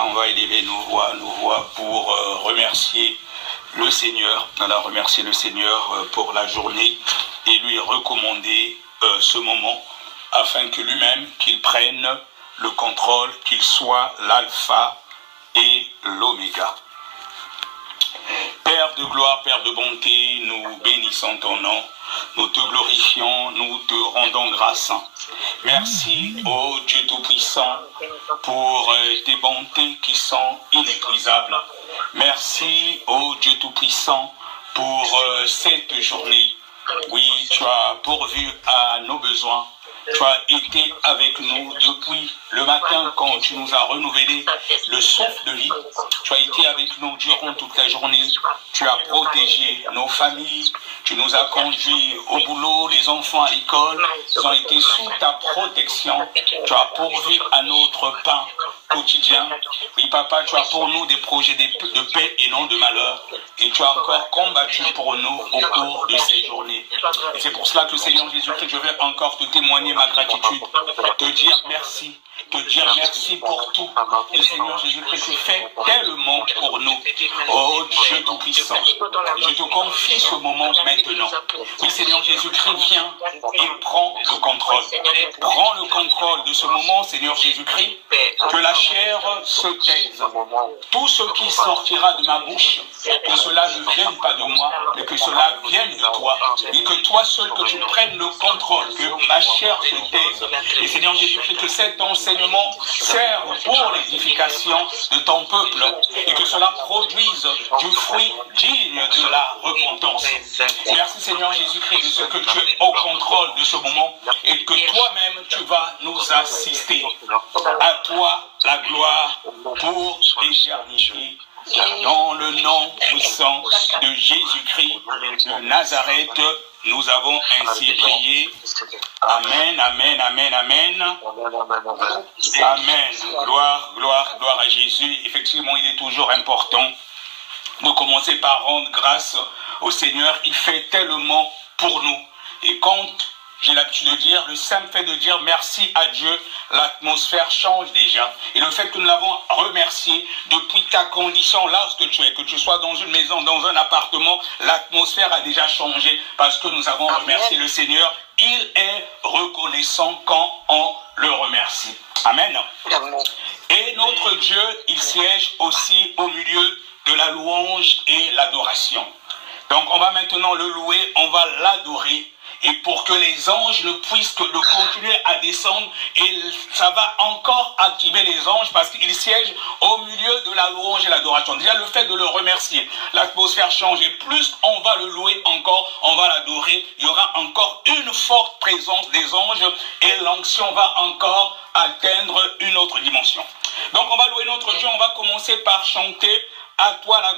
On va élever nos voix pour remercier le Seigneur. On va remercier le Seigneur pour la journée et lui recommander ce moment afin que lui-même, qu'il prenne le contrôle, qu'il soit l'alpha et l'oméga. Père de gloire, Père de bonté, nous bénissons ton nom, nous te glorifions, nous te rendons grâce. Merci, ô Dieu Tout-Puissant, pour tes bontés qui sont inépuisables. Merci, ô Dieu Tout-Puissant, pour cette journée. Oui, tu as pourvu à nos besoins. Tu as été avec nous depuis le matin quand tu nous as renouvelé le souffle de vie. Tu as été avec nous durant toute la journée. Tu as protégé nos familles. Tu nous as conduits au boulot, les enfants à l'école. Ils ont été sous ta protection. Tu as pourvu à notre pain quotidien. Oui, papa, tu as pour nous des projets de paix et non de malheur. Et tu as encore combattu pour nous au cours de ces journées. Et c'est pour cela que, Seigneur Jésus-Christ, je vais encore te témoigner ma gratitude, te dire merci pour tout. Et Seigneur Jésus-Christ, tu fais tellement pour nous. Oh Dieu Tout-Puissant, je te confie ce moment maintenant. Oui, Seigneur Jésus-Christ, viens et prends le contrôle. Prends le contrôle de ce moment, Seigneur Jésus-Christ, que la chair se taise. Tout ce qui sortira de ma bouche, que cela ne vienne pas de moi, mais que cela vienne de toi. Et que toi seul, que tu prennes le contrôle, que ma chair se taise. Et Seigneur Jésus-Christ, que cet enseignement serve pour l'édification de ton peuple et que cela produise du fruit digne de la repentance. Merci Seigneur Jésus-Christ de ce que tu es au contrôle de ce moment et que toi-même tu vas nous assister. À toi la gloire pour l'éternité. Dans le nom puissant de Jésus-Christ de Nazareth, nous avons ainsi prié. Amen, amen, amen, amen. Amen. Gloire, gloire, gloire à Jésus. Effectivement, il est toujours important de commencer par rendre grâce au Seigneur. Il fait tellement pour nous. Et quand j'ai l'habitude de dire, le simple fait de dire merci à Dieu, l'atmosphère change déjà. Et le fait que nous l'avons remercié depuis ta condition, là où tu es, que tu sois dans une maison, dans un appartement, l'atmosphère a déjà changé parce que nous avons remercié le Seigneur. Il est reconnaissant quand on le remercie. Amen. Et notre Dieu, il siège aussi au milieu de la louange et l'adoration. Donc on va maintenant le louer, on va l'adorer. Et pour que les anges ne puissent que de continuer à descendre, et ça va encore activer les anges parce qu'ils siègent au milieu de la louange et l'adoration. Déjà le fait de le remercier, l'atmosphère change et plus on va le louer encore, on va l'adorer, il y aura encore une forte présence des anges et l'onction va encore atteindre une autre dimension. Donc on va louer notre Dieu, on va commencer par chanter « À toi la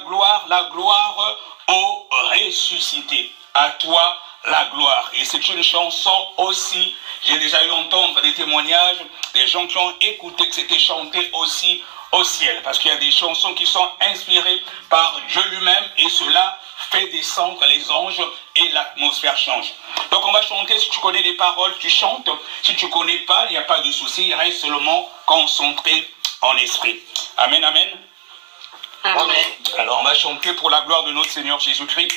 gloire au ressuscité ». À toi la gloire. Et c'est une chanson aussi, j'ai déjà eu entendre des témoignages, des gens qui ont écouté que c'était chanté aussi au ciel. Parce qu'il y a des chansons qui sont inspirées par Dieu lui-même et cela fait descendre les anges et l'atmosphère change. Donc on va chanter, si tu connais les paroles, tu chantes. Si tu ne connais pas, il n'y a pas de souci, il reste seulement concentré en esprit. Amen, amen. Amen. Alors on va chanter pour la gloire de notre Seigneur Jésus-Christ.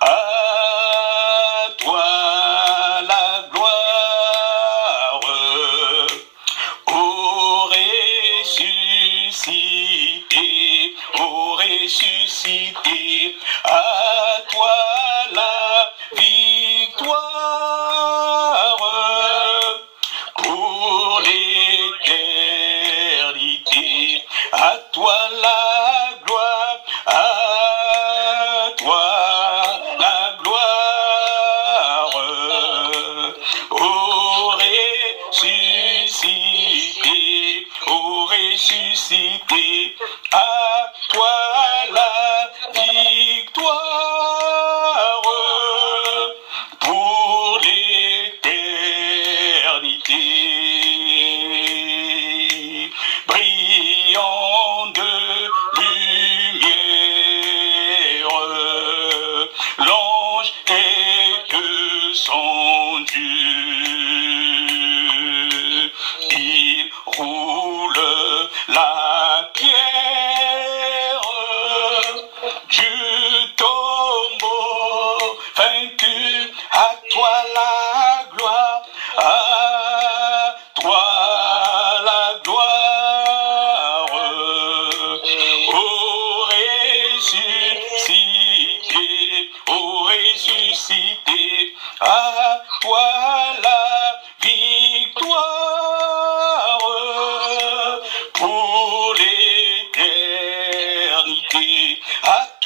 À toi la gloire, ô ressuscité, ô ressuscité, à toi la victoire, pour l'éternité, à toi la gloire, à toi la gloire, ô ressuscité, ô ressuscité, à toi la victoire, pour l'éternité, brillant de lumière, l'ange est descendu, il roule la pierre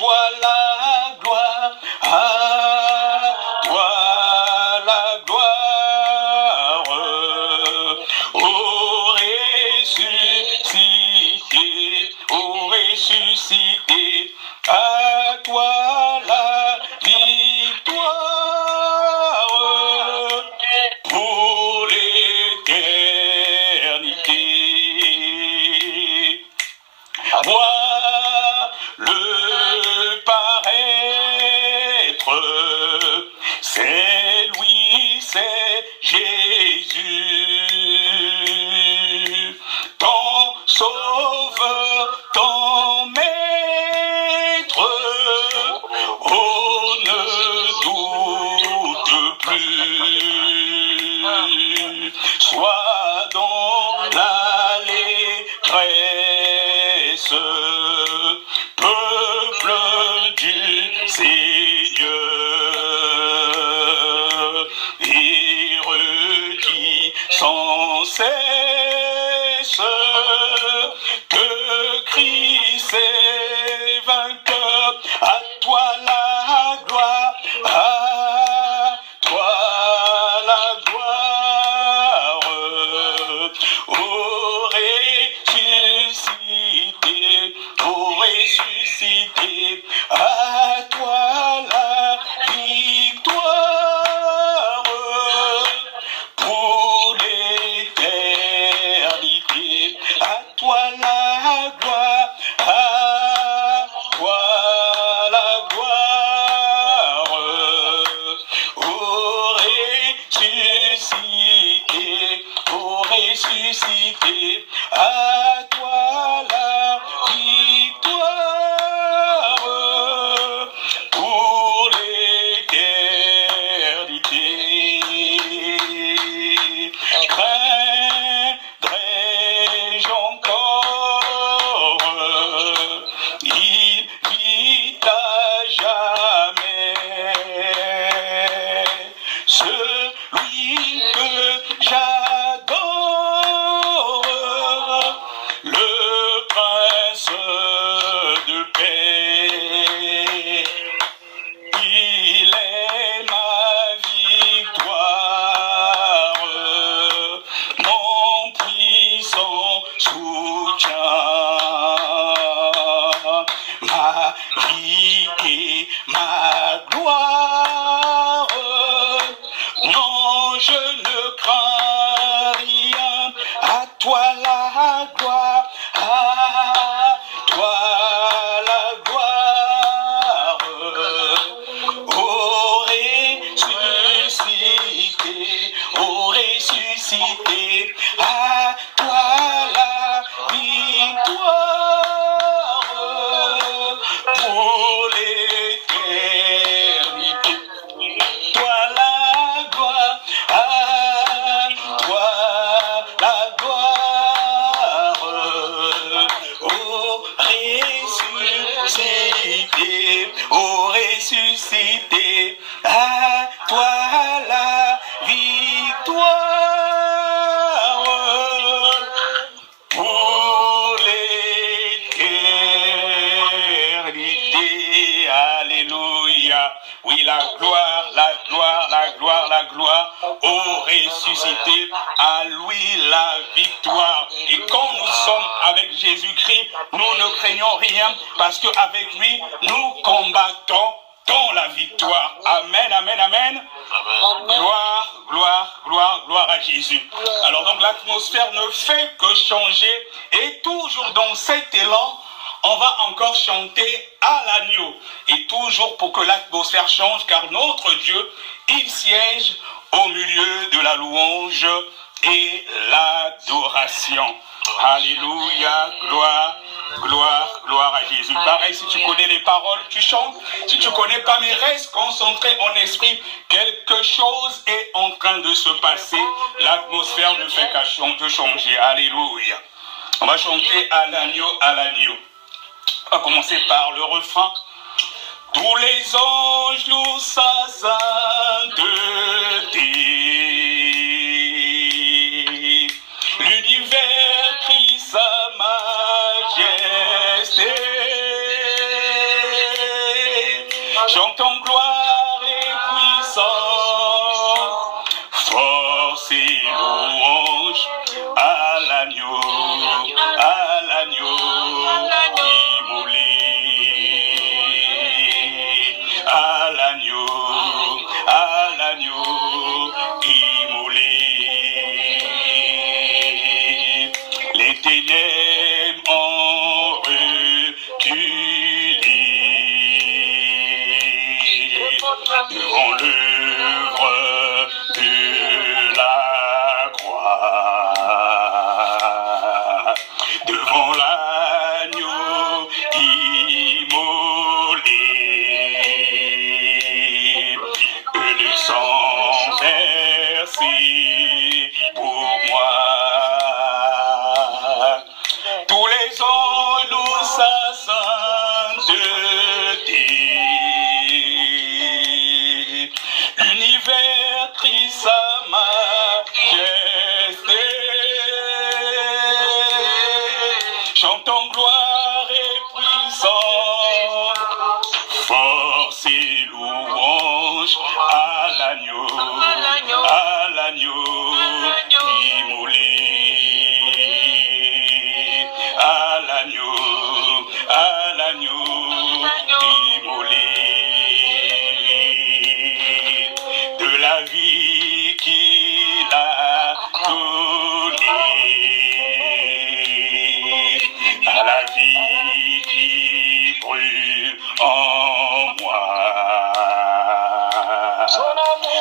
toi la gloire, à toi la gloire, ô ressuscité, à toi la victoire, pour l'éternité. Vois le paraître, c'est lui, c'est Jésus, ton sauveur, ton maître. Oh, ne doute plus, sois dans l'allégresse, peuple du Seigneur, et redis sans cesse que Christ est vainqueur. À toi la gloire, à toi la gloire, ô ressuscité, à toi la victoire, pour l'éternité. À toi la gloire, à toi la gloire, ô ressuscité, à toi la victoire, pour l'éternité. Craindrai-je encore, il vit à jamais, celui que j'adore, le prince de paix. Il est ma victoire, mon puissant soutien, ma vie et ma gloire. Non, je ne crains rien, à toi la gloire, à toi la gloire, ô ressuscité, à toi la victoire, pour l'éternité. Toi la gloire, à toi la gloire, ô ressuscité, à toi la victoire, pour l'éternité. Alléluia. Oui, la gloire, la gloire, la gloire, la gloire au ressuscité, à lui la victoire. Et quand nous sommes avec Jésus-Christ, nous ne craignons rien, parce qu'avec lui, nous combattons dans la victoire. Amen, amen, amen. Gloire, gloire, gloire, gloire à Jésus. Alors donc l'atmosphère ne fait que changer, et toujours dans cet élan, on va encore chanter à l'agneau. Et toujours pour que l'atmosphère change, car notre Dieu, il siège au milieu de la louange et l'adoration. Alléluia, gloire, gloire, gloire à Jésus. Pareil, si tu connais les paroles, tu chantes. Si tu ne connais pas, mais reste concentré en esprit. Quelque chose est en train de se passer. L'atmosphère ne fait qu'à changer. Alléluia. On va chanter à l'agneau, à l'agneau. On va commencer par le refrain. Tous les anges louent sa sainteté. L'univers crie sa majesté. Chantons gloire et puissance, force et louange à l'agneau immolé, à l'agneau immolé. Les ténèbres ont reculé devant l'œuvre de la croix, devant l'agneau immolé, le sang versé pour moi. Tous les anges louent sa sainteté, l'univers crie sa majesté. Chantons gloire et puissance, force et louange à l'agneau immolé, à l'agneau immolé, de la vie qu'il a donnée à la vie qui brûle en moi.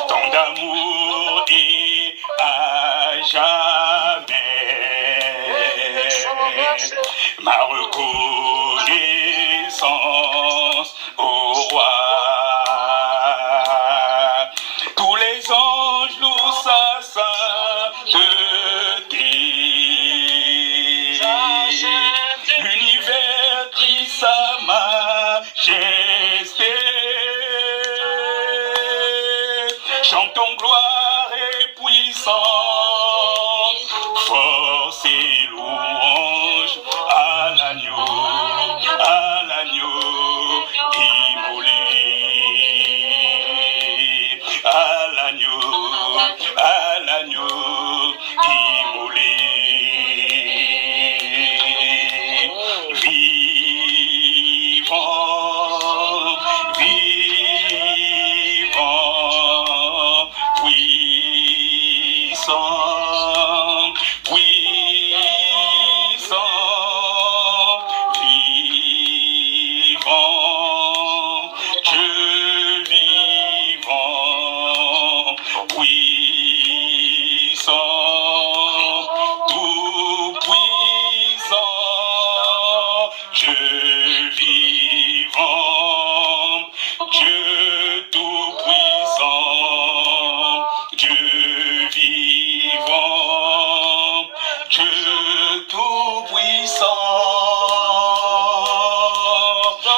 Tant d'amour et à jamais ma reconnaissance au roi. Tous les anges louent sa sainteté, l'univers crie sa majesté. Chantons gloire et puissance, force et louange à l'agneau immolé, à l'agneau immolé. Vivant, puissant, vivant, Dieu vivant, puissant, tout puissant, Dieu vivant, Dieu tout puissant, Dieu vivant, Dieu tout puissant.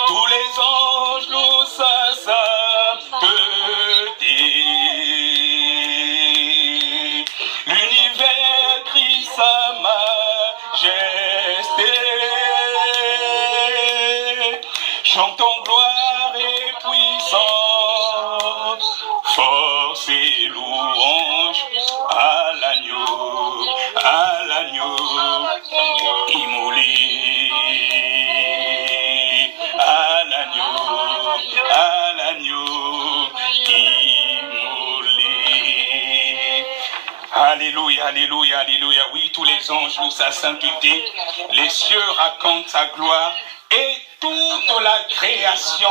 Tous les anges louent sa sainteté, l'univers crie sa majesté. Chantons gloire et puissance, force et louange à l'agneau immolé, à l'agneau immolé. Alléluia, alléluia, alléluia. Oui, tous les anges louent sa sainteté, les cieux racontent sa gloire et toute la création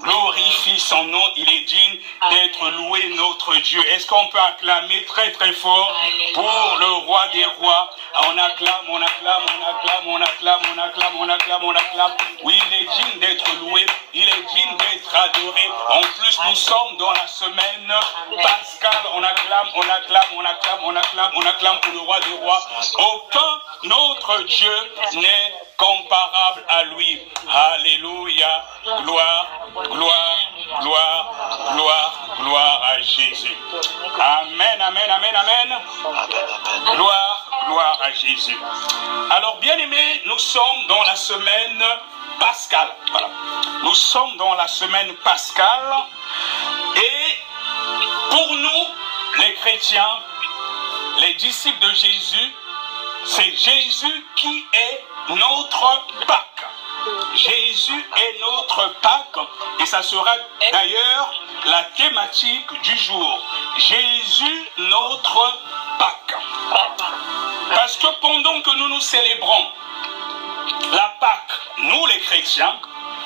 glorifie son nom. Il est digne d'être loué, notre Dieu. Est-ce qu'on peut acclamer très très fort pour le roi des rois? On acclame, on acclame, on acclame, on acclame, on acclame, on acclame, on acclame. Oui, il est digne d'être loué, il est digne d'être adoré. En plus, nous sommes dans la semaine pascale. On acclame, on acclame, on acclame, on acclame, on acclame pour le roi des rois. Aucun autre Dieu n'est comparable à lui. Alléluia, gloire, gloire, gloire, gloire, gloire à Jésus. Amen, amen, amen, amen. Gloire, gloire à Jésus. Alors, bien-aimés, nous sommes dans la semaine pascale. Voilà. Nous sommes dans la semaine pascale et pour nous, les chrétiens, les disciples de Jésus, c'est Jésus qui est notre Pâques. Jésus est notre Pâques et ça sera d'ailleurs la thématique du jour. Jésus notre Pâques. Parce que pendant que nous célébrons la Pâques, nous les chrétiens,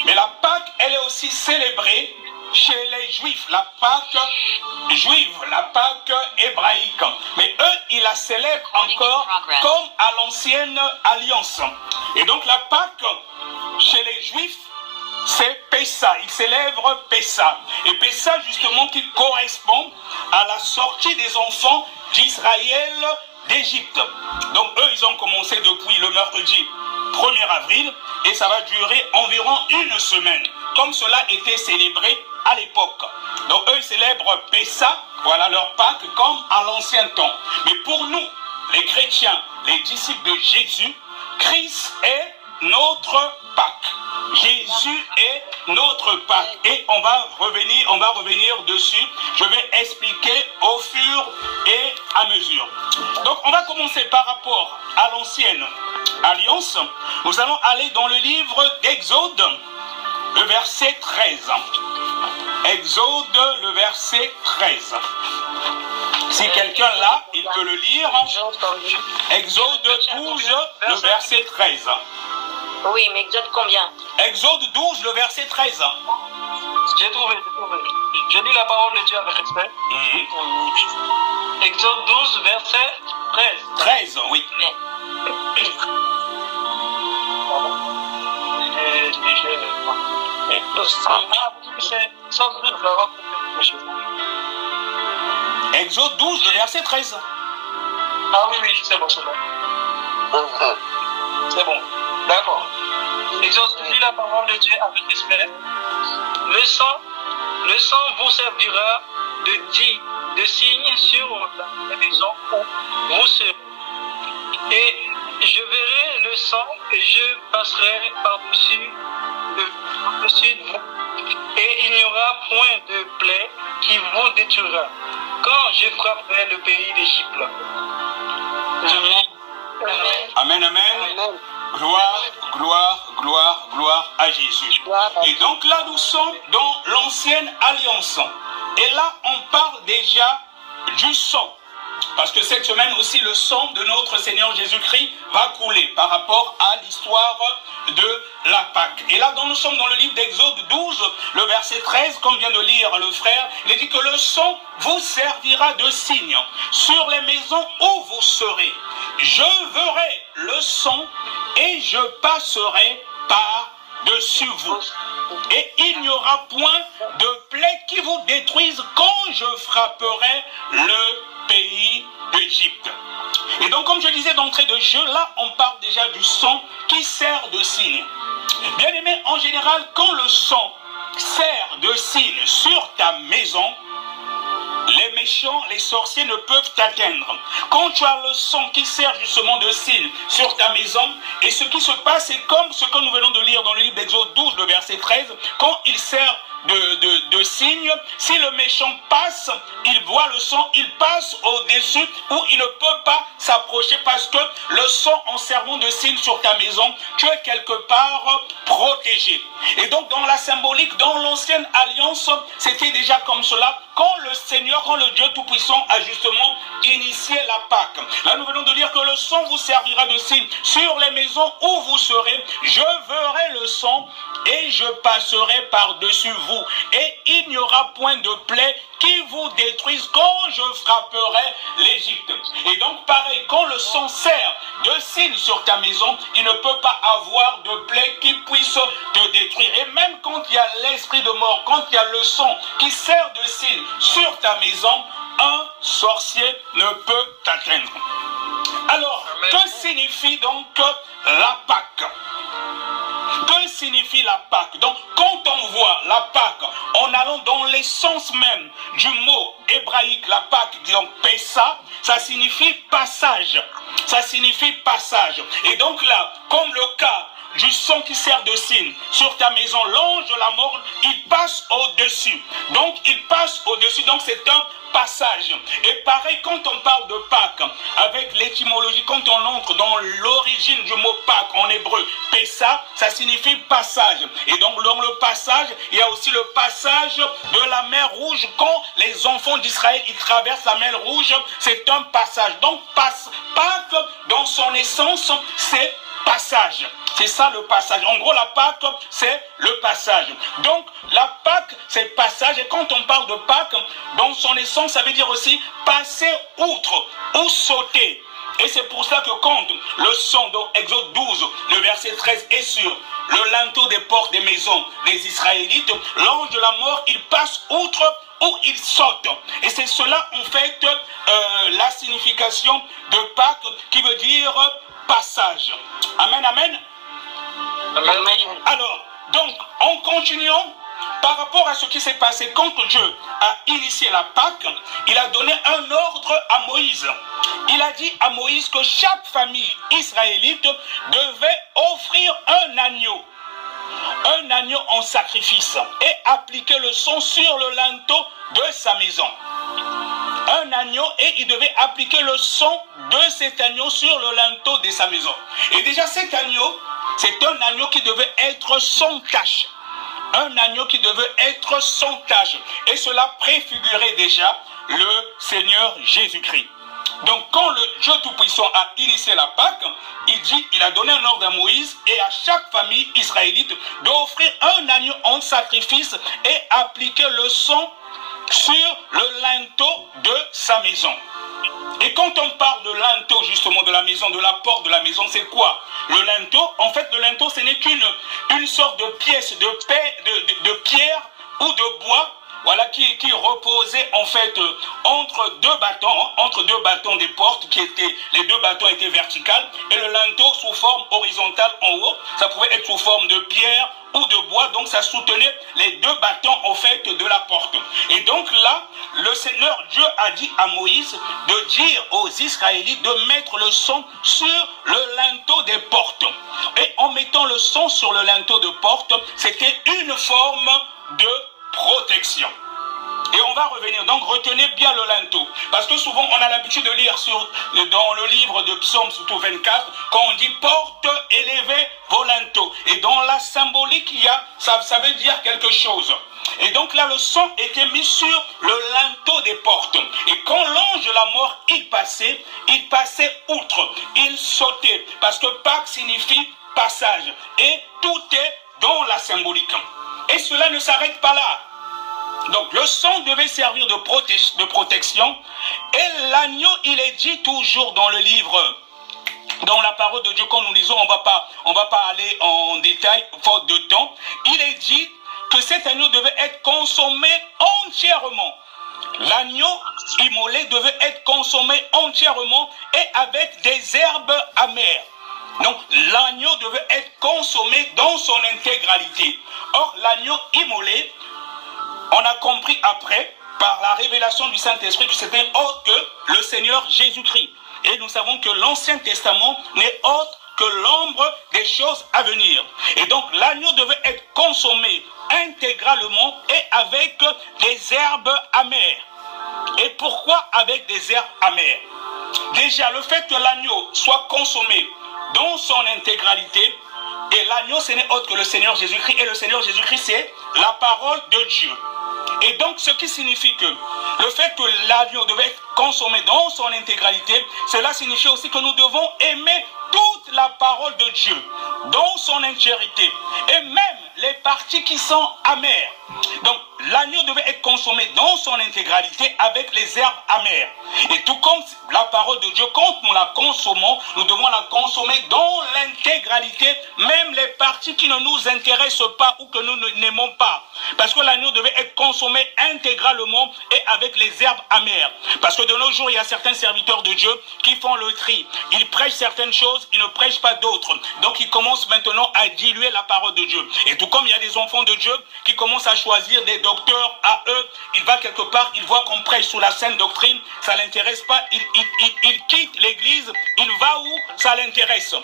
mais la Pâques, elle est aussi célébrée chez les Juifs, la Pâques juive, la Pâques hébraïque. Mais eux, ils la célèbrent encore comme à l'ancienne alliance. Et donc la Pâques, chez les Juifs, c'est Pessa. Ils célèbrent Pessa. Et Pessa, justement, qui correspond à la sortie des enfants d'Israël d'Égypte. Donc eux, ils ont commencé depuis le mercredi 1er avril et ça va durer environ une semaine, comme cela était célébré à l'époque. Donc eux, ils célèbrent Pessa, voilà leur Pâques, comme à l'ancien temps. Mais pour nous, les chrétiens, les disciples de Jésus, Christ est notre Pâques. Jésus est notre Pâques. Et on va revenir dessus. Je vais expliquer au fur et à mesure. Donc on va commencer par rapport à l'ancienne alliance. Nous allons aller dans le livre d'Exode, le verset 13. Exode, le verset 13. Si quelqu'un là, il peut le lire. Exode 12, le verset 13. Oui, mais Exode combien? Exode 12, le verset 13. J'ai trouvé. Je lis la parole de Dieu avec respect. Exode 12, verset 13. 13, oui. Exode 12, le verset 13. Ah oui, c'est bon. C'est bon, d'accord. Exode, lis la parole de Dieu avec respect. Le sang vous servira de signe sur la maison où vous serez. Et je verrai le sang et je passerai par-dessus vous. Et il n'y aura point de plaie qui vous détruira quand je frapperai le pays d'Égypte. Amen, amen. Gloire à Jésus. Et donc là, nous sommes dans l'ancienne alliance. Et là, on parle déjà du sang. Parce que cette semaine aussi, le sang de notre Seigneur Jésus-Christ va couler par rapport à l'histoire de la Pâque. Et là, nous sommes dans le livre d'Exode 12, le verset 13, comme vient de lire le frère, il dit que le sang vous servira de signe sur les maisons où vous serez. Je verrai le sang et je passerai par-dessus vous. Et il n'y aura point de plaie qui vous détruise quand je frapperai le pays d'Égypte. Et donc, comme je disais d'entrée de jeu, là, on parle déjà du sang qui sert de signe. Bien aimé, en général, quand le sang sert de signe sur ta maison, les méchants, les sorciers ne peuvent t'atteindre. Quand tu as le sang qui sert justement de signe sur ta maison, et ce qui se passe, c'est comme ce que nous venons de lire dans le livre d'Exode 12, le verset 13, quand il sert de signe, si le méchant passe, il voit le sang, il passe au-dessus où il ne peut pas s'approcher parce que le sang en servant de signe sur ta maison, tu es quelque part protégé. Et donc dans la symbolique, dans l'ancienne alliance, c'était déjà comme cela. Quand le Seigneur, quand le Dieu Tout-Puissant a justement initié la Pâque. Là nous venons de dire que le sang vous servira de signe sur les maisons où vous serez. Je verrai le sang et je passerai par-dessus vous. Et il n'y aura point de plaie qui vous détruise quand je frapperai l'Égypte. Et donc pareil, quand le sang sert de signe sur ta maison, il ne peut pas avoir de plaie qui puisse te détruire. Et même quand il y a l'esprit de mort, quand il y a le sang qui sert de signe sur ta maison, un sorcier ne peut t'atteindre. Alors, que signifie donc la Pâque? Que signifie la Pâque? Donc, quand on voit la Pâque, en allant dans l'essence même du mot hébraïque, la Pâque, donc Pessa, ça signifie passage. Ça signifie passage. Et donc là, comme le cas du sang qui sert de signe sur ta maison, l'ange de la mort, il passe au-dessus. Donc, il passe au-dessus. Donc, c'est un passage. Et pareil, quand on parle de Pâques, avec l'étymologie, quand on entre dans l'origine du mot Pâques en hébreu, Pessa, ça signifie passage. Et donc, dans le passage, il y a aussi le passage de la mer Rouge. Quand les enfants d'Israël, ils traversent la mer Rouge, c'est un passage. Donc, Pâques, dans son essence, c'est passage. C'est ça le passage. En gros, la Pâque, c'est le passage. Donc, la Pâque, c'est le passage. Et quand on parle de Pâque, dans son essence, ça veut dire aussi passer outre ou sauter. Et c'est pour ça que quand le sang, dans Exode 12, le verset 13, est sur le linteau des portes des maisons des Israélites, l'ange de la mort, il passe outre ou il saute. Et c'est cela, en fait, la signification de Pâques, qui veut dire passage. Amen, amen. Amen. Alors, donc, en continuant, par rapport à ce qui s'est passé quand Dieu a initié la Pâque, il a donné un ordre à Moïse. Il a dit à Moïse que chaque famille israélite devait offrir un agneau en sacrifice et appliquer le sang sur le linteau de sa maison. Un agneau, et il devait appliquer le sang de cet agneau sur le linteau de sa maison. Et déjà cet agneau, c'est un agneau qui devait être sans tache. Un agneau qui devait être sans tache. Et cela préfigurait déjà le Seigneur Jésus-Christ. Donc quand le Dieu Tout-Puissant a initié la Pâque, il a donné un ordre à Moïse et à chaque famille israélite d'offrir un agneau en sacrifice et appliquer le sang sur le linteau de sa maison. Et quand on parle de linteau, justement, de la maison, de la porte de la maison, c'est quoi? Le linteau, en fait, le linteau, ce n'est qu'une sorte de pièce de pierre ou de bois, voilà, qui reposait, en fait, entre deux bâtons des portes, les deux bâtons étaient verticales, et le linteau sous forme horizontale en haut, ça pouvait être sous forme de pierre ou de bois, donc ça soutenait les deux bâtons en fait de la porte. Et donc là, le Seigneur Dieu a dit à Moïse de dire aux Israélites de mettre le sang sur le linteau des portes. Et en mettant le sang sur le linteau de porte, c'était une forme de protection. Et on va revenir, donc retenez bien le linteau. Parce que souvent on a l'habitude de lire dans le livre de Psaume, surtout 24, quand on dit porte, élevez vos linteaux. Et dans la symbolique, ça veut dire quelque chose. Et donc là, le sang était mis sur le linteau des portes. Et quand l'ange de la mort, il passait outre, il sautait. Parce que Pâques signifie passage. Et tout est dans la symbolique. Et cela ne s'arrête pas là. Donc le sang devait servir de protection. Et l'agneau, il est dit toujours dans le livre, dans la parole de Dieu, quand nous lisons, on va pas aller en détail, faute de temps. Il est dit que cet agneau devait être consommé entièrement. L'agneau immolé devait être consommé entièrement et avec des herbes amères. Donc l'agneau devait être consommé dans son intégralité. Or l'agneau immolé, on a compris après, par la révélation du Saint-Esprit, que c'était autre que le Seigneur Jésus-Christ. Et nous savons que l'Ancien Testament n'est autre que l'ombre des choses à venir. Et donc l'agneau devait être consommé intégralement et avec des herbes amères. Et pourquoi avec des herbes amères? Déjà, le fait que l'agneau soit consommé dans son intégralité, et l'agneau, ce n'est autre que le Seigneur Jésus-Christ, et le Seigneur Jésus-Christ, c'est la parole de Dieu. Et donc, ce qui signifie que le fait que l'agneau devait être consommé dans son intégralité, cela signifie aussi que nous devons aimer toute la parole de Dieu dans son entièreté, et même les parties qui sont amères. Donc, l'agneau devait être consommé dans son intégralité avec les herbes amères. Et tout comme la parole de Dieu, quand nous la consommons, nous devons la consommer dans l'intégralité, même les parties qui ne nous intéressent pas ou que nous n'aimons pas. Parce que l'agneau devait être consommé intégralement et avec les herbes amères. Parce que de nos jours, il y a certains serviteurs de Dieu qui font le tri. Ils prêchent certaines choses, ils ne prêchent pas d'autres. Donc, ils commencent maintenant à diluer la parole de Dieu. Et tout comme il y a des enfants de Dieu qui commencent à choisir des docteurs à eux, il va quelque part, il voit qu'on prêche sous la saine doctrine, ça ne l'intéresse pas, il quitte l'église, il va où ça l'intéresse.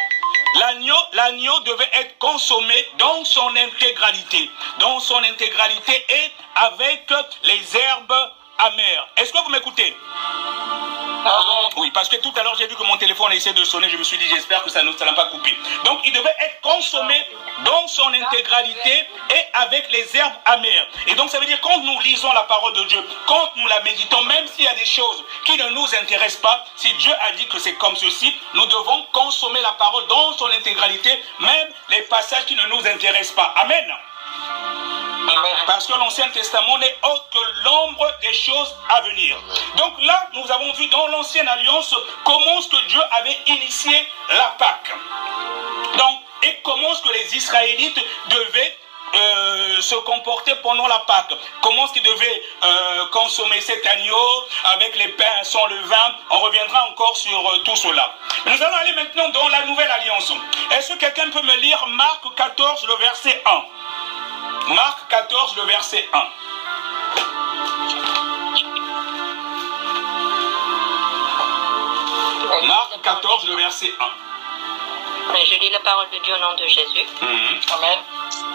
l'agneau devait être consommé dans son intégralité. Dans son intégralité et avec les herbes amères. Est-ce que vous m'écoutez? Oui, parce que tout à l'heure, j'ai vu que mon téléphone a essayé de sonner. Je me suis dit, j'espère que ça n'a pas coupé. Donc, il devait être consommé dans son intégralité et avec les herbes amères. Et donc, ça veut dire, quand nous lisons la parole de Dieu, quand nous la méditons, même s'il y a des choses qui ne nous intéressent pas, si Dieu a dit que c'est comme ceci, nous devons consommer la parole dans son intégralité, même les passages qui ne nous intéressent pas. Amen. Parce que l'Ancien Testament n'est autre que l'ombre des choses à venir. Donc là, nous avons vu dans l'Ancienne Alliance comment ce que Dieu avait initié la Pâque. Donc, et comment ce que les Israélites devaient se comporter pendant la Pâque. Comment est-ce qu'ils devaient consommer cet agneau avec les pains sans levain. On reviendra encore sur tout cela. Nous allons aller maintenant dans la Nouvelle Alliance. Est-ce que quelqu'un peut me lire Marc 14, le verset 1? Marc 14, le verset 1. Marc 14, le verset 1. Je lis la parole de Dieu au nom de Jésus. Amen.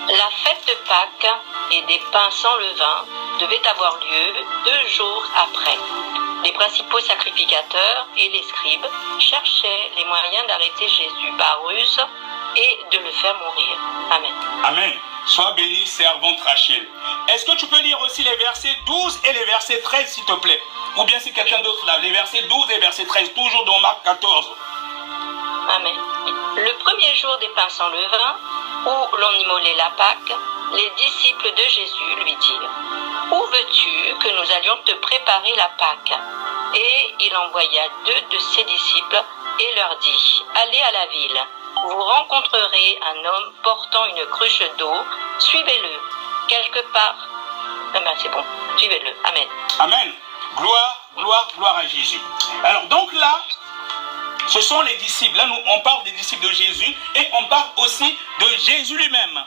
La fête de Pâques et des pains sans levain devait avoir lieu 2 jours après. Les principaux sacrificateurs et les scribes cherchaient les moyens d'arrêter Jésus par ruse et de le faire mourir. Amen. Amen. Sois béni, servante Rachel. Est-ce que tu peux lire aussi les versets 12 et les versets 13, s'il te plaît? Ou bien c'est quelqu'un d'autre là, les versets 12 et versets 13, toujours dans Marc 14. Amen. Le premier jour des pains sans levain, où l'on immolait la Pâque, les disciples de Jésus lui dirent: Où veux-tu que nous allions te préparer la Pâque? Et il envoya 2 de ses disciples et leur dit: Allez à la ville. Vous rencontrerez un homme portant une cruche d'eau, suivez-le. Quelque part. C'est bon, suivez-le. Amen. Amen. Gloire à Jésus. Alors donc là, ce sont les disciples. Là, on parle des disciples de Jésus et on parle aussi de Jésus lui-même.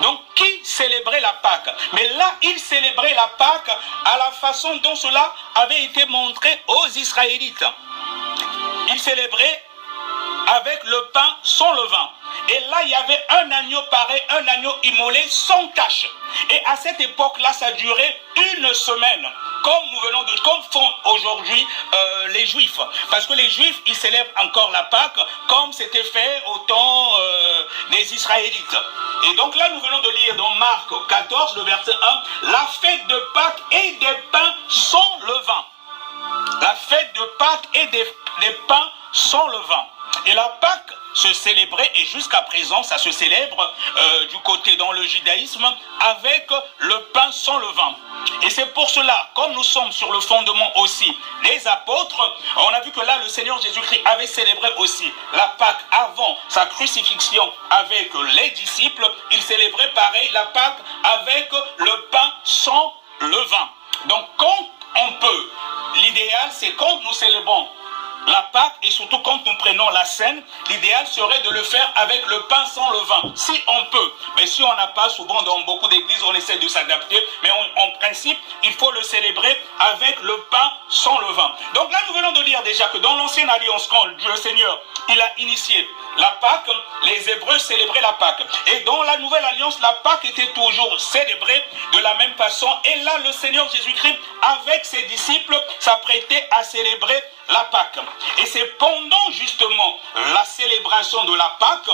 Donc, qui célébrait la Pâque? Mais là, il célébrait la Pâque à la façon dont cela avait été montré aux Israélites. Il célébrait avec le pain sans levain. Et là, il y avait un agneau pareil, un agneau immolé sans tache. Et à cette époque-là, ça durait 1 semaine. Comme font aujourd'hui les Juifs. Parce que les Juifs, ils célèbrent encore la Pâque comme c'était fait au temps des Israélites. Et donc là, nous venons de lire dans Marc 14, le verset 1, la fête de Pâques et des pains sans levain. La fête de Pâques et des pains sans levain. Et la Pâque se célébrait, et jusqu'à présent, ça se célèbre du côté dans le judaïsme avec le pain sans levain. Et c'est pour cela, comme nous sommes sur le fondement aussi des apôtres, on a vu que là, le Seigneur Jésus-Christ avait célébré aussi la Pâque avant sa crucifixion avec les disciples. Il célébrait pareil la Pâque avec le pain sans levain. Donc, quand on peut, l'idéal, c'est quand nous célébrons la Pâque et surtout quand nous prenons la scène, l'idéal serait de le faire avec le pain sans levain, si on peut. Mais si on n'a pas, souvent dans beaucoup d'églises, on essaie de s'adapter. Mais en principe, il faut le célébrer avec le pain sans levain. Donc là, nous venons de lire déjà que dans l'Ancienne Alliance, quand le Seigneur, il a initié la Pâque, les Hébreux célébraient la Pâque. Et dans la Nouvelle Alliance, la Pâque était toujours célébrée de la même façon. Et là, le Seigneur Jésus-Christ, avec ses disciples, s'apprêtait à célébrer la Pâque. Et c'est pendant justement la célébration de la Pâque,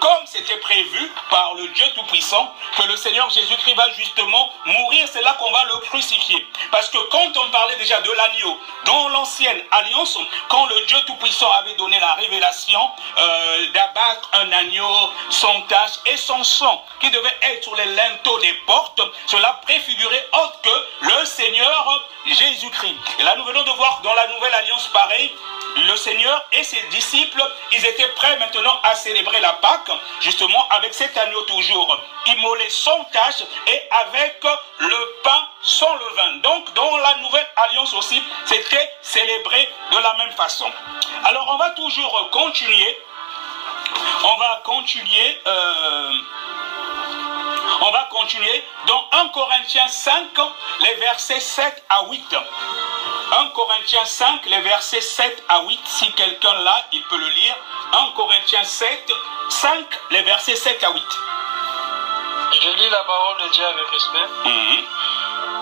comme c'était prévu par le Dieu Tout-Puissant, que le Seigneur Jésus-Christ va justement mourir. C'est là qu'on va le crucifier. Parce que quand on parlait déjà de l'agneau, dans l'ancienne alliance, quand le Dieu Tout-Puissant avait donné la révélation d'abattre un agneau sans tache et sans sang, qui devait être sur les linteaux des portes, cela préfigurait autre que le Seigneur Jésus-Christ. Et là, nous venons de voir dans la Nouvelle Alliance pareil, le Seigneur et ses disciples, ils étaient prêts maintenant à célébrer la Pâque, justement avec cet agneau toujours immolé sans tache et avec le pain sans levain. Donc dans la Nouvelle Alliance aussi, c'était célébré de la même façon. Alors on va toujours continuer. On va continuer dans 1 Corinthiens 5, les versets 7 à 8. 1 Corinthiens 5, les versets 7 à 8. Si quelqu'un l'a, il peut le lire. 1 Corinthiens 7, 5, les versets 7 à 8. Je lis la parole de Dieu avec respect.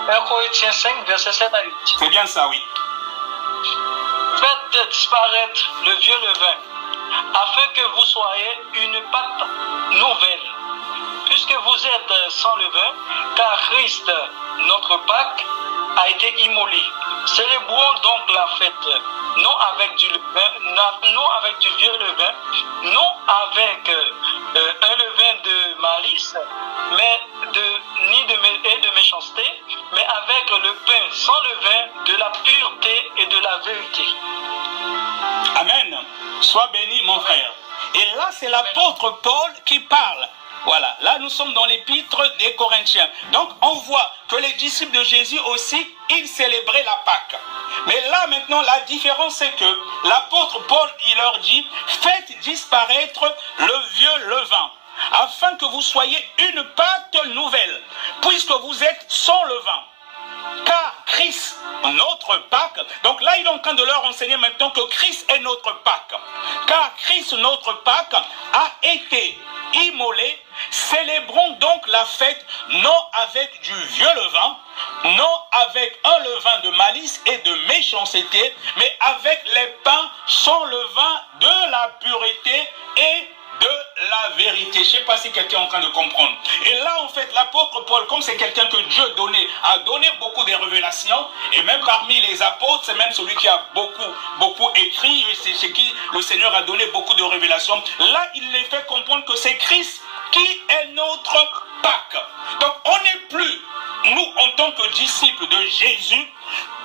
1 Corinthiens 5, versets 7 à 8. C'est bien ça, oui. Faites disparaître le vieux levain, afin que vous soyez une pâte nouvelle, puisque vous êtes sans levain, car Christ, notre Pâque, a été immolé. Célébrons donc la fête, non avec du vieux levain, non avec un levain de malice, mais et de méchanceté, mais avec le pain sans levain de la pureté et de la vérité. Amen. Sois béni, mon frère. Et là, c'est l'apôtre Paul qui parle. Voilà, là nous sommes dans l'épître des Corinthiens. Donc on voit que les disciples de Jésus aussi, ils célébraient la Pâque. Mais là maintenant, la différence c'est que l'apôtre Paul, il leur dit, faites disparaître le vieux levain, afin que vous soyez une pâte nouvelle, puisque vous êtes sans levain. Car Christ, notre Pâque, donc là il est en train de leur enseigner maintenant que Christ est notre Pâque. Car Christ, notre Pâque, a été immolé. Célébrons donc la fête non avec du vieux levain, non avec un levain de malice et de méchanceté, mais avec les pains sans levain de la pureté et de la vérité. Je ne sais pas si quelqu'un est en train de comprendre. Et là, en fait, l'apôtre Paul, comme c'est quelqu'un que Dieu a donné beaucoup de révélations, et même parmi les apôtres, c'est même celui qui a beaucoup écrit, et c'est chez qui le Seigneur a donné beaucoup de révélations. Là, il les fait comprendre que c'est Christ qui est notre Pâque. Donc, on n'est plus, nous, en tant que disciples de Jésus,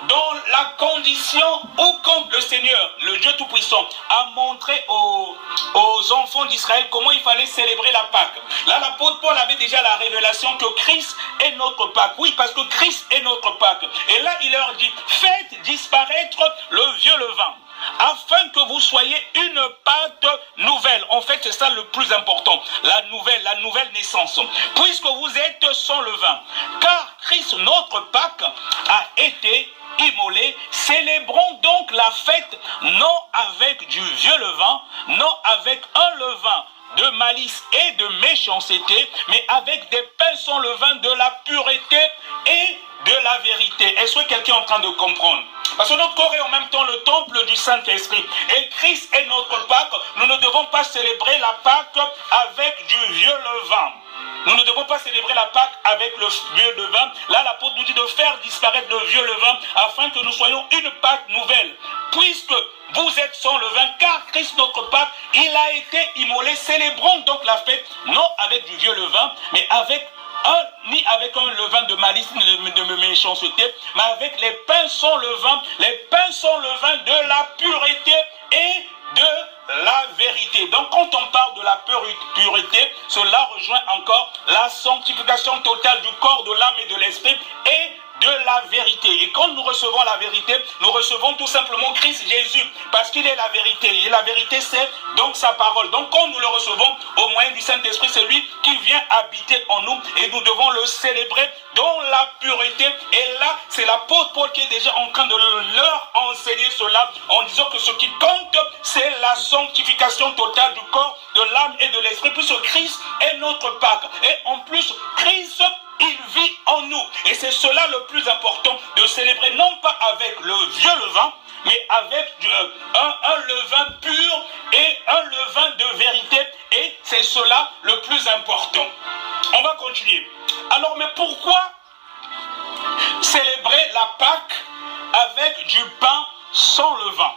dans la condition où quand le Seigneur, le Dieu Tout-Puissant, a montré aux enfants d'Israël comment il fallait célébrer la Pâque. Là, l'apôtre Paul avait déjà la révélation que Christ est notre Pâque. Oui, parce que Christ est notre Pâque. Et là, il leur dit, faites disparaître le vieux levain, afin que vous soyez une pâte nouvelle. En fait, c'est ça le plus important. La nouvelle naissance. Puisque vous êtes sans levain. Car Christ, notre Pâque, a été immolé. Célébrons donc la fête non avec du vieux levain, non avec un levain de malice et de méchanceté, mais avec des pains sans levain de la pureté et de la vérité. Est-ce que quelqu'un est en train de comprendre? Parce que notre corps est en même temps le temple du Saint-Esprit. Et Christ est notre Pâque. Nous ne devons pas célébrer la Pâque avec du vieux levain. Nous ne devons pas célébrer la Pâque avec le vieux levain. Là, l'apôtre nous dit de faire disparaître le vieux levain afin que nous soyons une Pâque nouvelle. Puisque vous êtes sans levain, car Christ notre Pâque, il a été immolé. Célébrons donc la fête, non avec du vieux levain, mais ni avec un levain de malice, de méchanceté, mais avec les pains sans levain, de la pureté et de la vérité. Donc quand on parle de la pureté, cela rejoint encore la sanctification totale du corps, de l'âme et de l'esprit et de la vérité. Et quand nous recevons la vérité, nous recevons tout simplement Christ Jésus, parce qu'il est la vérité. Et la vérité, c'est donc sa parole. Donc quand nous le recevons au moyen du Saint-Esprit, c'est lui qui vient habiter en nous, et nous devons le célébrer dans la pureté. Et là, c'est l'apôtre Paul qui est déjà en train de leur enseigner cela, en disant que ce qui compte, c'est la sanctification totale du corps, de l'âme et de l'esprit, puisque Christ est notre Pâque. Et en plus, Christ, il vit en nous. Et c'est cela le plus important, de célébrer non pas avec le vieux levain, mais avec un levain pur et un levain de vérité. Et c'est cela le plus important. On va continuer. Alors, mais pourquoi célébrer la Pâque avec du pain sans levain?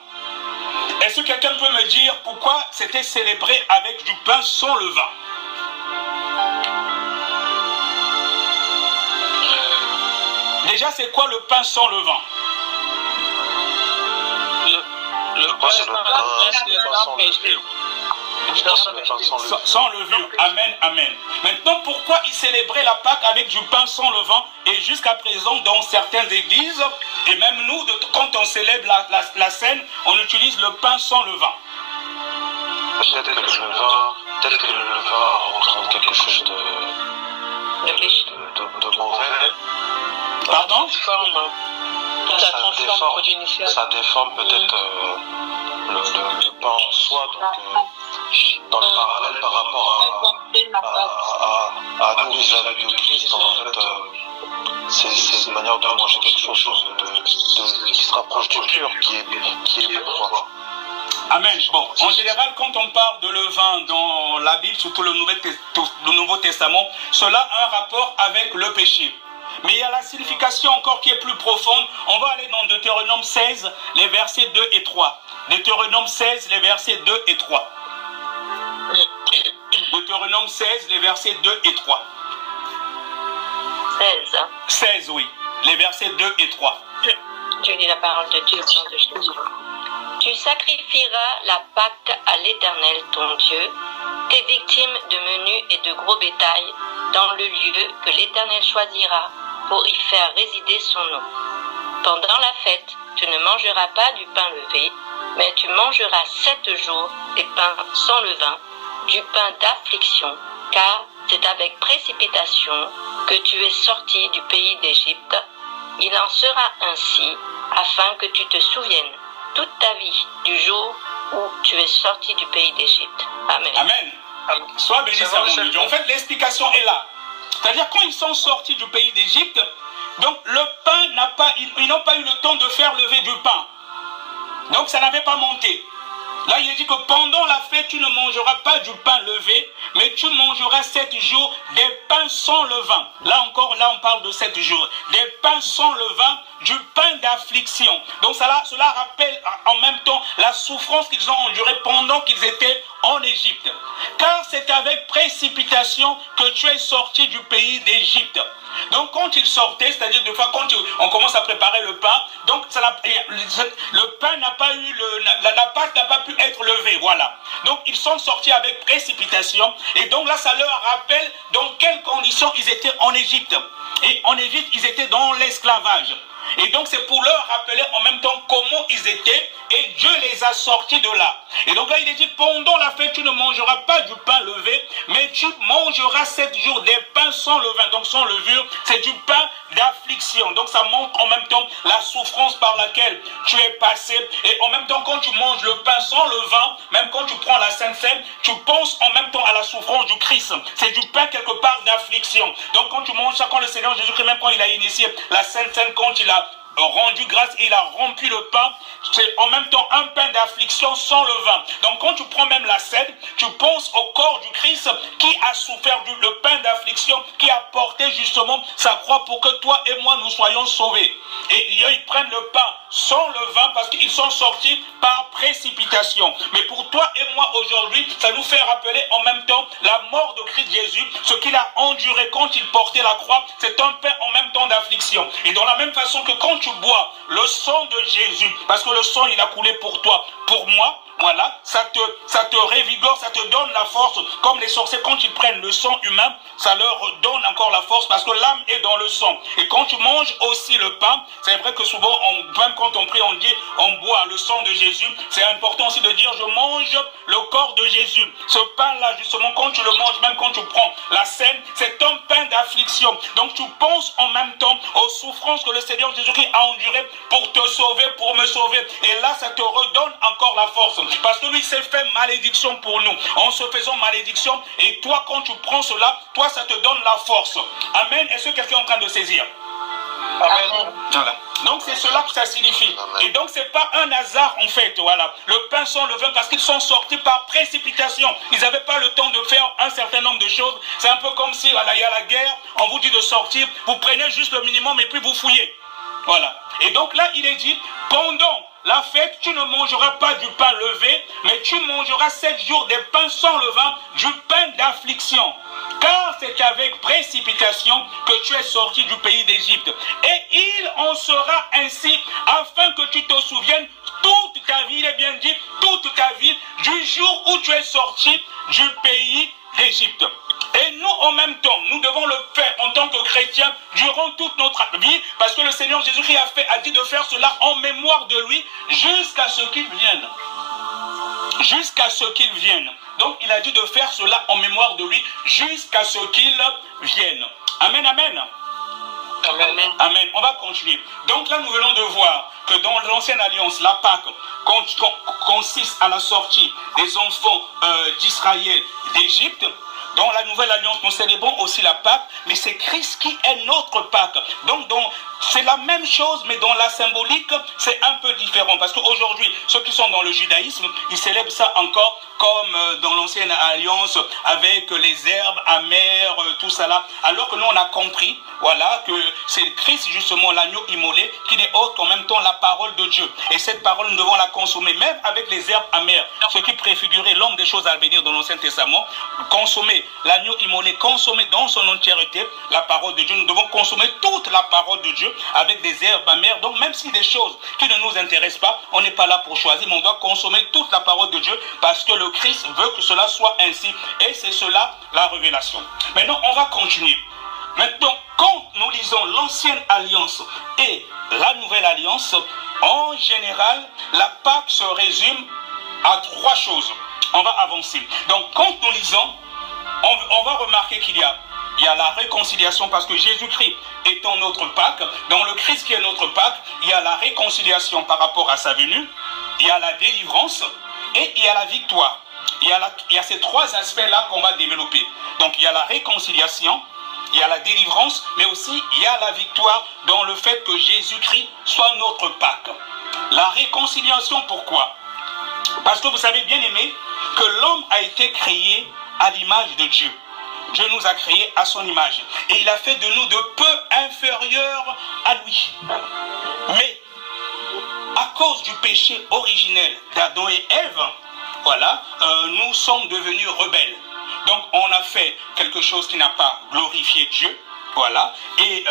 Est-ce que quelqu'un peut me dire pourquoi c'était célébré avec du pain sans levain? Déjà, c'est quoi le pain sans levain? Le pain sans levure. Amen, amen. Maintenant, pourquoi ils célébraient la Pâque avec du pain sans levain? Et jusqu'à présent, dans certaines églises, et même nous, quand on célèbre la scène, on utilise le pain sans levain. Peut-être que le levain représente quelque chose de mauvais. Pardon? Ça ça déforme peut-être le pain en soi, donc dans le parallèle par rapport à nous vis-à-vis de Christ, en fait, c'est une manière de manger quelque chose qui se rapproche du pur, qui est bon, quoi. Amen. Bon, en général, quand on parle de levain dans la Bible, surtout le Nouveau Testament, cela a un rapport avec le péché. Mais il y a la signification encore qui est plus profonde. On va aller dans Deutéronome 16, les versets 2 et 3. Deutéronome 16, les versets 2 et 3. Deutéronome 16, les versets 2 et 3. 16. 16, oui. Les versets 2 et 3. Je lis la parole de Dieu au nom de Jésus. Tu sacrifieras la Pâque à l'Éternel ton Dieu, tes victimes de menu et de gros bétail, dans le lieu que l'Éternel choisira pour y faire résider son nom. Pendant la fête, tu ne mangeras pas du pain levé, mais tu mangeras 7 jours des pains sans levain, du pain d'affliction, car c'est avec précipitation que tu es sorti du pays d'Égypte. Il en sera ainsi, afin que tu te souviennes toute ta vie du jour où tu es sorti du pays d'Égypte. Amen. Amen. Sois béni, mon Dieu. En fait, l'explication est là. C'est-à-dire, quand ils sont sortis du pays d'Égypte, donc le pain ils n'ont pas eu le temps de faire lever du pain. Donc ça n'avait pas monté. Là, il est dit que pendant la fête, tu ne mangeras pas du pain levé, mais tu mangeras 7 jours des pains sans levain. Là encore, là on parle de 7 jours. Des pains sans levain, du pain d'affliction. Donc cela rappelle en même temps la souffrance qu'ils ont endurée pendant qu'ils étaient en Égypte. Car c'est avec précipitation que tu es sorti du pays d'Égypte. Donc quand ils sortaient, c'est-à-dire des fois quand on commence à préparer le pain, donc le pain n'a pas eu, la pâte n'a pas pu être levée, voilà. Donc ils sont sortis avec précipitation et donc là ça leur rappelle dans quelles conditions ils étaient en Égypte. Et en Égypte, ils étaient dans l'esclavage. Et donc c'est pour leur rappeler en même temps comment ils étaient et Dieu les a sortis de là. Et donc là il est dit pendant la fête tu ne mangeras pas du pain levé, mais tu mangeras 7 jours des pains sans levain. Donc sans levure, c'est du pain d'affliction. Donc ça montre en même temps la souffrance par laquelle tu es passé. Et en même temps quand tu manges le pain sans levain, même quand tu prends la Sainte Seine, tu penses en même temps à la souffrance du Christ. C'est du pain quelque part d'affliction. Donc quand tu manges ça, quand le Seigneur Jésus-Christ, même quand il a initié la Sainte Seine, quand il a rendu grâce et il a rompu le pain, c'est en même temps un pain d'affliction sans levain. Donc quand tu prends même la scène, tu penses au corps du Christ qui a souffert le pain d'affliction, qui a porté justement sa croix pour que toi et moi nous soyons sauvés. Et ils prennent le pain sans levain parce qu'ils sont sortis par précipitation. Mais pour toi et moi aujourd'hui, ça nous fait rappeler en même temps la mort de Christ Jésus, ce qu'il a enduré quand il portait la croix, c'est un pain en même temps d'affliction. Et dans la même façon que quand tu bois le sang de Jésus, parce que le sang il a coulé pour toi, pour moi, voilà, ça te révigore, ça te donne la force, comme les sorciers quand ils prennent le sang humain, ça leur donne encore la force parce que l'âme est dans le sang. Et quand tu manges aussi le pain, c'est vrai que souvent, même quand on prie, on dit, on boit le sang de Jésus, c'est important aussi de dire, je mange le corps de Jésus. Ce pain-là, justement, quand tu le manges, même quand tu prends la scène, c'est un pain d'affliction. Donc tu penses en même temps aux souffrances que le Seigneur Jésus-Christ a endurées pour te sauver, pour me sauver. Et là, ça te redonne encore la force. Parce que lui s'est fait malédiction pour nous. En se faisant malédiction, et toi quand tu prends cela, toi ça te donne la force. Amen. Est-ce que quelqu'un est en train de saisir? Amen. Voilà. Donc c'est cela que ça signifie. Et donc c'est pas un hasard en fait. Voilà. Le pain sans levain parce qu'ils sont sortis par précipitation. Ils n'avaient pas le temps de faire un certain nombre de choses. C'est un peu comme si voilà, il y a la guerre, on vous dit de sortir, vous prenez juste le minimum et puis vous fouillez. Voilà. Et donc là il est dit, pendant la fête, tu ne mangeras pas du pain levé, mais tu mangeras 7 jours des pains sans levain, du pain d'affliction. Car c'est avec précipitation que tu es sorti du pays d'Égypte. Et il en sera ainsi, afin que tu te souviennes toute ta vie, il est bien dit, toute ta vie, du jour où tu es sorti du pays d'Égypte. Et nous, en même temps, nous devons le faire en tant que chrétiens durant toute notre vie, parce que le Seigneur Jésus-Christ a dit de faire cela en mémoire de lui jusqu'à ce qu'il vienne. Jusqu'à ce qu'il vienne. Donc, il a dit de faire cela en mémoire de lui jusqu'à ce qu'il vienne. Amen, amen. Amen. Amen. On va continuer. Donc là, nous venons de voir que dans l'ancienne alliance, la Pâque consiste à la sortie des enfants d'Israël d'Égypte. Dans la nouvelle alliance, nous célébrons aussi la Pâque, mais c'est Christ qui est notre Pâque. Donc c'est la même chose, mais dans la symbolique, c'est un peu différent. Parce qu'aujourd'hui, ceux qui sont dans le judaïsme, ils célèbrent ça encore comme dans l'ancienne alliance, avec les herbes amères, tout ça là. Alors que nous, on a compris, voilà, que c'est Christ, justement, l'agneau immolé, qui n'est autre qu'en même temps la parole de Dieu. Et cette parole, nous devons la consommer, même avec les herbes amères, ce qui préfigurait l'homme des choses à venir dans l'Ancien Testament. Consommer l'agneau immolé, consommer dans son entièreté la parole de Dieu. Nous devons consommer toute la parole de Dieu avec des herbes amères. Donc, même si des choses qui ne nous intéressent pas, on n'est pas là pour choisir, mais on doit consommer toute la parole de Dieu parce que le Christ veut que cela soit ainsi. Et c'est cela la révélation. Maintenant, on va continuer. Maintenant, quand nous lisons l'ancienne alliance et la nouvelle alliance, en général, la Pâque se résume à 3 choses. On va avancer. Donc, quand nous lisons, on va remarquer qu'il y a la réconciliation parce que Jésus-Christ étant notre Pâque, dans le Christ qui est notre Pâque, il y a la réconciliation par rapport à sa venue, il y a la délivrance et il y a la victoire. Il y a ces 3 aspects-là qu'on va développer. Donc, il y a la réconciliation, il y a la délivrance, mais aussi il y a la victoire dans le fait que Jésus-Christ soit notre Pâque. La réconciliation, pourquoi? Parce que vous savez bien aimé que l'homme a été créé à l'image de Dieu. Dieu nous a créés à son image. Et il a fait de nous de peu inférieurs à lui. Mais, à cause du péché originel d'Adam et Ève, voilà, nous sommes devenus rebelles. Donc, on a fait quelque chose qui n'a pas glorifié Dieu. Voilà. Et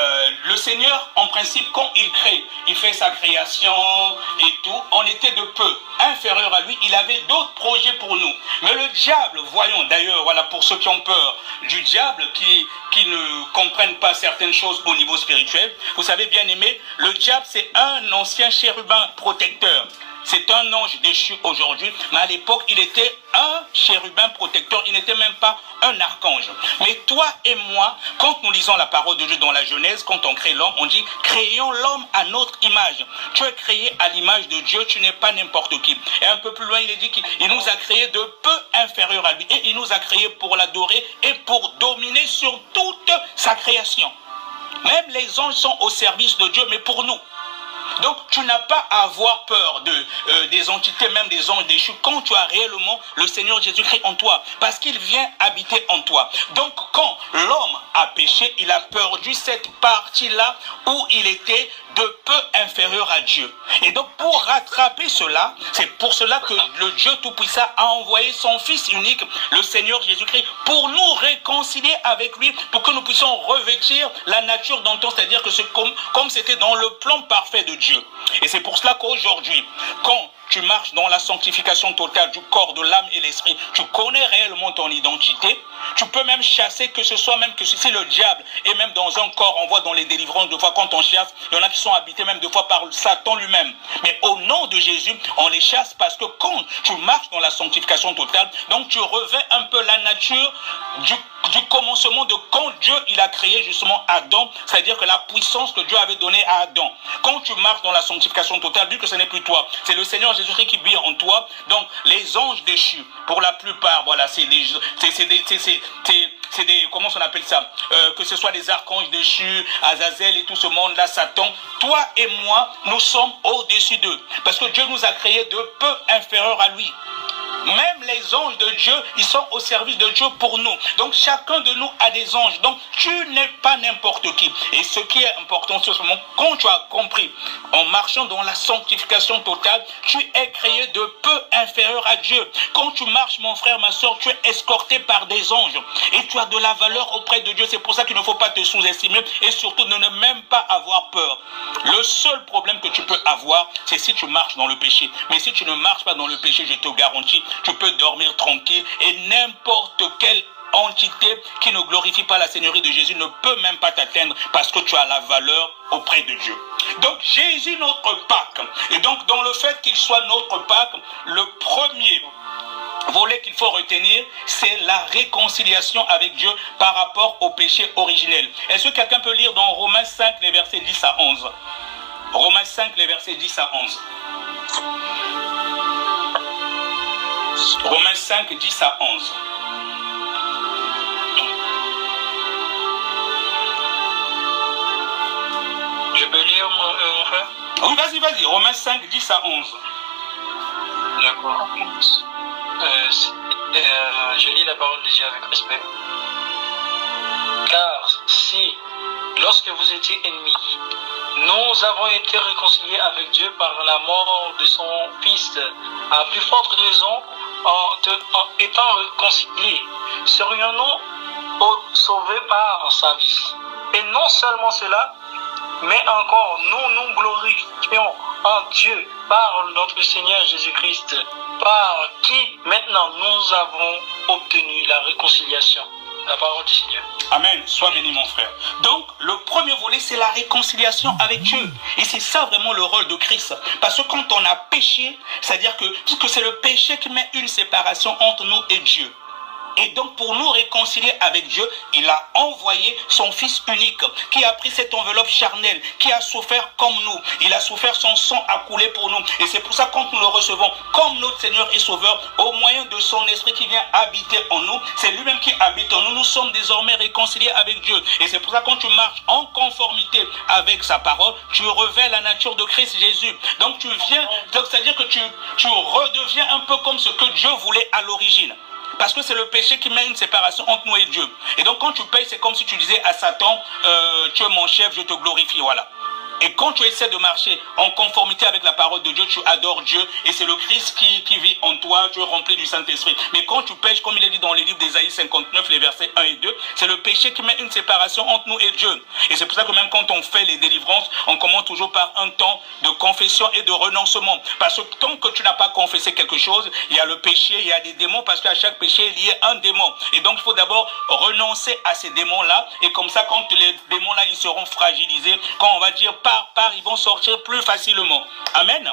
le Seigneur, en principe, quand il crée, il fait sa création et tout, on était de peu inférieur à lui. Il avait d'autres projets pour nous. Mais le diable, voyons d'ailleurs, voilà, pour ceux qui ont peur du diable, qui ne comprennent pas certaines choses au niveau spirituel, vous savez bien aimé, le diable, c'est un ancien chérubin protecteur. C'est un ange déchu aujourd'hui, mais à l'époque, il était un chérubin protecteur, il n'était même pas un archange. Mais toi et moi, quand nous lisons la parole de Dieu dans la Genèse, quand on crée l'homme, on dit « créons l'homme à notre image ». Tu es créé à l'image de Dieu, tu n'es pas n'importe qui. Et un peu plus loin, il est dit qu'il nous a créés de peu inférieurs à lui. Et il nous a créés pour l'adorer et pour dominer sur toute sa création. Même les anges sont au service de Dieu, mais pour nous. Donc, tu n'as pas à avoir peur des entités, même des anges déchus, quand tu as réellement le Seigneur Jésus-Christ en toi, parce qu'il vient habiter en toi. Donc, quand l'homme a péché, il a perdu cette partie-là où il était de peu inférieur à Dieu. Et donc, pour rattraper cela, c'est pour cela que le Dieu Tout-Puissant a envoyé son Fils unique, le Seigneur Jésus-Christ, pour nous réconcilier avec lui, pour que nous puissions revêtir la nature d'antan, c'est-à-dire que c'est comme c'était dans le plan parfait de Dieu. Et c'est pour cela qu'aujourd'hui, quand tu marches dans la sanctification totale du corps, de l'âme et l'esprit, tu connais réellement ton identité, tu peux même chasser, que ce soit même que si le diable est même dans un corps, on voit dans les délivrances, de fois quand on chasse, il y en a qui sont habités même de fois par Satan lui-même. Mais au nom de Jésus, on les chasse parce que quand tu marches dans la sanctification totale, donc tu revêts un peu la nature du commencement de quand Dieu il a créé justement Adam, c'est-à-dire que la puissance que Dieu avait donnée à Adam. Quand tu marches dans la sanctification totale, vu que ce n'est plus toi, c'est le Seigneur Jésus-Christ qui vit en toi. Donc les anges déchus, pour la plupart, voilà, c'est des comment on appelle ça, que ce soit des archanges déchus, Azazel et tout ce monde-là, Satan, toi et moi, nous sommes au-dessus d'eux. Parce que Dieu nous a créés de peu inférieurs à lui. Même les anges de Dieu, ils sont au service de Dieu pour nous. Donc chacun de nous a des anges. Donc tu n'es pas n'importe qui. Et ce qui est important, c'est ce moment, quand tu as compris, en marchant dans la sanctification totale, tu es créé de peu inférieur à Dieu. Quand tu marches, mon frère, ma soeur, tu es escorté par des anges. Et tu as de la valeur auprès de Dieu. C'est pour ça qu'il ne faut pas te sous-estimer et surtout ne même pas avoir peur. Le seul problème que tu peux avoir, c'est si tu marches dans le péché. Mais si tu ne marches pas dans le péché, je te garantis, tu peux dormir tranquille et n'importe quel entité qui ne glorifie pas la Seigneurie de Jésus ne peut même pas t'atteindre parce que tu as la valeur auprès de Dieu. Donc Jésus notre Pâque. Et donc dans le fait qu'il soit notre Pâque, le premier volet qu'il faut retenir, c'est la réconciliation avec Dieu par rapport au péché originel. Est-ce que quelqu'un peut lire dans Romains 5, les versets 10 à 11? Romains 5, les versets 10 à 11. Romains 5, 10 à 11. Je peux lire mon frère? Oui, vas-y. Romains 5, 10 à 11. D'accord. Je lis la parole de Dieu avec respect. Car si, lorsque vous étiez ennemis, nous avons été réconciliés avec Dieu par la mort de son Fils, à plus forte raison, en étant réconciliés, serions-nous sauvés par sa vie. Et non seulement cela, mais encore, nous glorifions en Dieu par notre Seigneur Jésus-Christ, par qui maintenant nous avons obtenu la réconciliation. La parole du Seigneur. Amen. Sois béni mon frère. Donc le premier volet c'est la réconciliation avec Dieu. Et c'est ça vraiment le rôle de Christ. Parce que quand on a péché, c'est-à-dire que c'est le péché qui met une séparation entre nous et Dieu. Et donc pour nous réconcilier avec Dieu, il a envoyé son Fils unique qui a pris cette enveloppe charnelle, qui a souffert comme nous. Il a souffert, son sang a coulé pour nous. Et c'est pour ça que quand nous le recevons comme notre Seigneur et Sauveur, au moyen de son esprit qui vient habiter en nous, c'est lui-même qui habite en nous. Nous sommes désormais réconciliés avec Dieu. Et c'est pour ça que quand tu marches en conformité avec sa parole, tu revêts la nature de Christ Jésus. Donc tu viens, c'est-à-dire que tu redeviens un peu comme ce que Dieu voulait à l'origine. Parce que c'est le péché qui met une séparation entre nous et Dieu. Et donc quand tu payes, c'est comme si tu disais à Satan, tu es mon chef, je te glorifie, voilà. Et quand tu essaies de marcher en conformité avec la parole de Dieu, tu adores Dieu et c'est le Christ qui vit en toi, tu es rempli du Saint-Esprit. Mais quand tu pêches, comme il est dit dans les livres d'Ésaïe 59, les versets 1 et 2, c'est le péché qui met une séparation entre nous et Dieu. Et c'est pour ça que même quand on fait les délivrances, on commence toujours par un temps de confession et de renoncement. Parce que tant que tu n'as pas confessé quelque chose, il y a le péché, il y a des démons, parce qu'à chaque péché, il y a un démon. Et donc il faut d'abord renoncer à ces démons-là. Et comme ça, quand les démons-là, ils seront fragilisés, quand on va dire par, ils vont sortir plus facilement. Amen.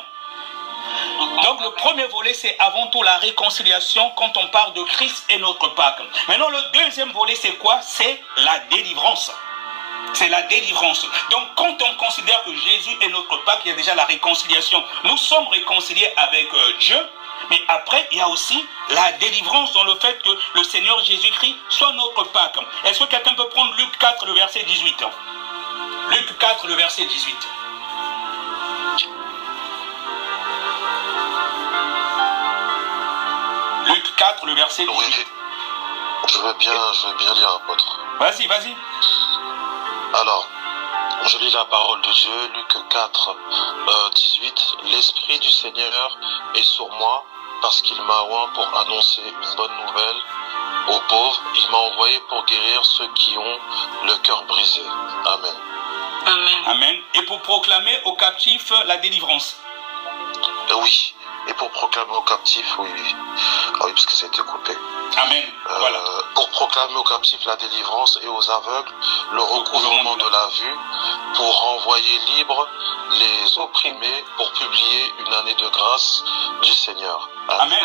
Donc le premier volet, c'est avant tout la réconciliation quand on parle de Christ et notre Pâque. Maintenant, le deuxième volet, c'est quoi? C'est la délivrance. C'est la délivrance. Donc quand on considère que Jésus est notre Pâque, il y a déjà la réconciliation. Nous sommes réconciliés avec Dieu. Mais après, il y a aussi la délivrance dans le fait que le Seigneur Jésus-Christ soit notre Pâque. Est-ce que quelqu'un peut prendre Luc 4, le verset 18? Luc 4, le verset 18. Luc 4, le verset 18. Oui, je veux bien lire, apôtre. Vas-y. Alors, je lis la parole de Dieu, Luc 4, 18. L'Esprit du Seigneur est sur moi, parce qu'il m'a oint pour annoncer une bonne nouvelle aux pauvres. Il m'a envoyé pour guérir ceux qui ont le cœur brisé. Amen. Amen. Et pour proclamer aux captifs la délivrance. Oui. Et pour proclamer aux captifs, oui. Ah oui, parce que ça a été coupé. Amen. Voilà. Pour proclamer aux captifs la délivrance et aux aveugles le recouvrement de la vue, pour renvoyer libres les opprimés, pour publier une année de grâce du Seigneur. Amen.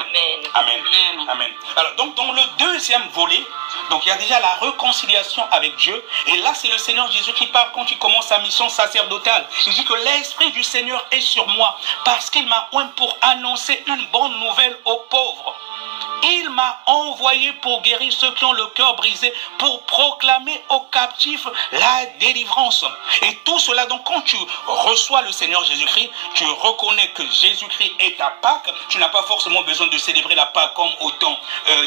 Amen. Alors, donc, dans le deuxième volet, donc il y a déjà la réconciliation avec Dieu. Et là, c'est le Seigneur Jésus qui parle quand il commence sa mission sacerdotale. Il dit que l'Esprit du Seigneur est sur moi parce qu'il m'a oint pour annoncer une bonne nouvelle aux pauvres. Il m'a envoyé pour guérir ceux qui ont le cœur brisé, pour proclamer aux captifs la délivrance. Et tout cela, donc quand tu reçois le Seigneur Jésus-Christ, tu reconnais que Jésus-Christ est ta Pâque. Tu n'as pas forcément besoin de célébrer la Pâque comme au temps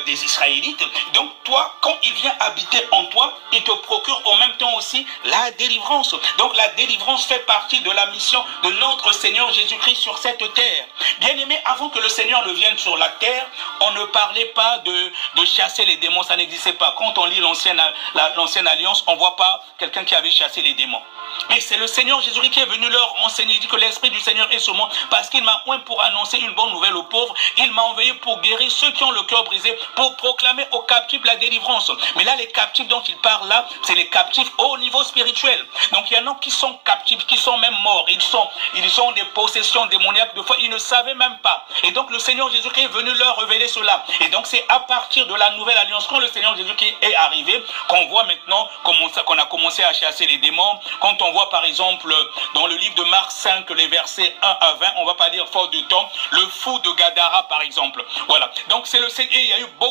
des Israélites. Donc toi, quand il vient habiter en toi, il te procure en même temps aussi aussi la délivrance. Donc la délivrance fait partie de la mission de notre Seigneur Jésus-Christ sur cette terre. Bien aimé, avant que le Seigneur ne vienne sur la terre, on ne parlait pas de chasser les démons, ça n'existait pas. Quand on lit l'ancienne alliance, on ne voit pas quelqu'un qui avait chassé les démons. Mais c'est le Seigneur Jésus qui est venu leur renseigner. Il dit que l'Esprit du Seigneur est sur moi parce qu'il m'a oint pour annoncer une bonne nouvelle aux pauvres. Il m'a envoyé pour guérir ceux qui ont le cœur brisé, pour proclamer aux captifs la délivrance. Mais là, les captifs dont il parle là, c'est les captifs au niveau spirituel. Donc il y en a qui sont captifs, qui sont même morts. Ils ont des possessions démoniaques. Des fois, ils ne savaient même pas. Et donc le Seigneur Jésus-Christ est venu leur révéler cela. Et donc c'est à partir de la nouvelle alliance, quand le Seigneur Jésus-Christ est arrivé, qu'on voit maintenant qu'on a commencé à chasser les démons. Quand on voit par exemple dans le livre de Marc 5, les versets 1 à 20, on ne va pas dire faute de temps, le fou de Gadara par exemple. Voilà. Donc c'est le Seigneur, il y a eu beaucoup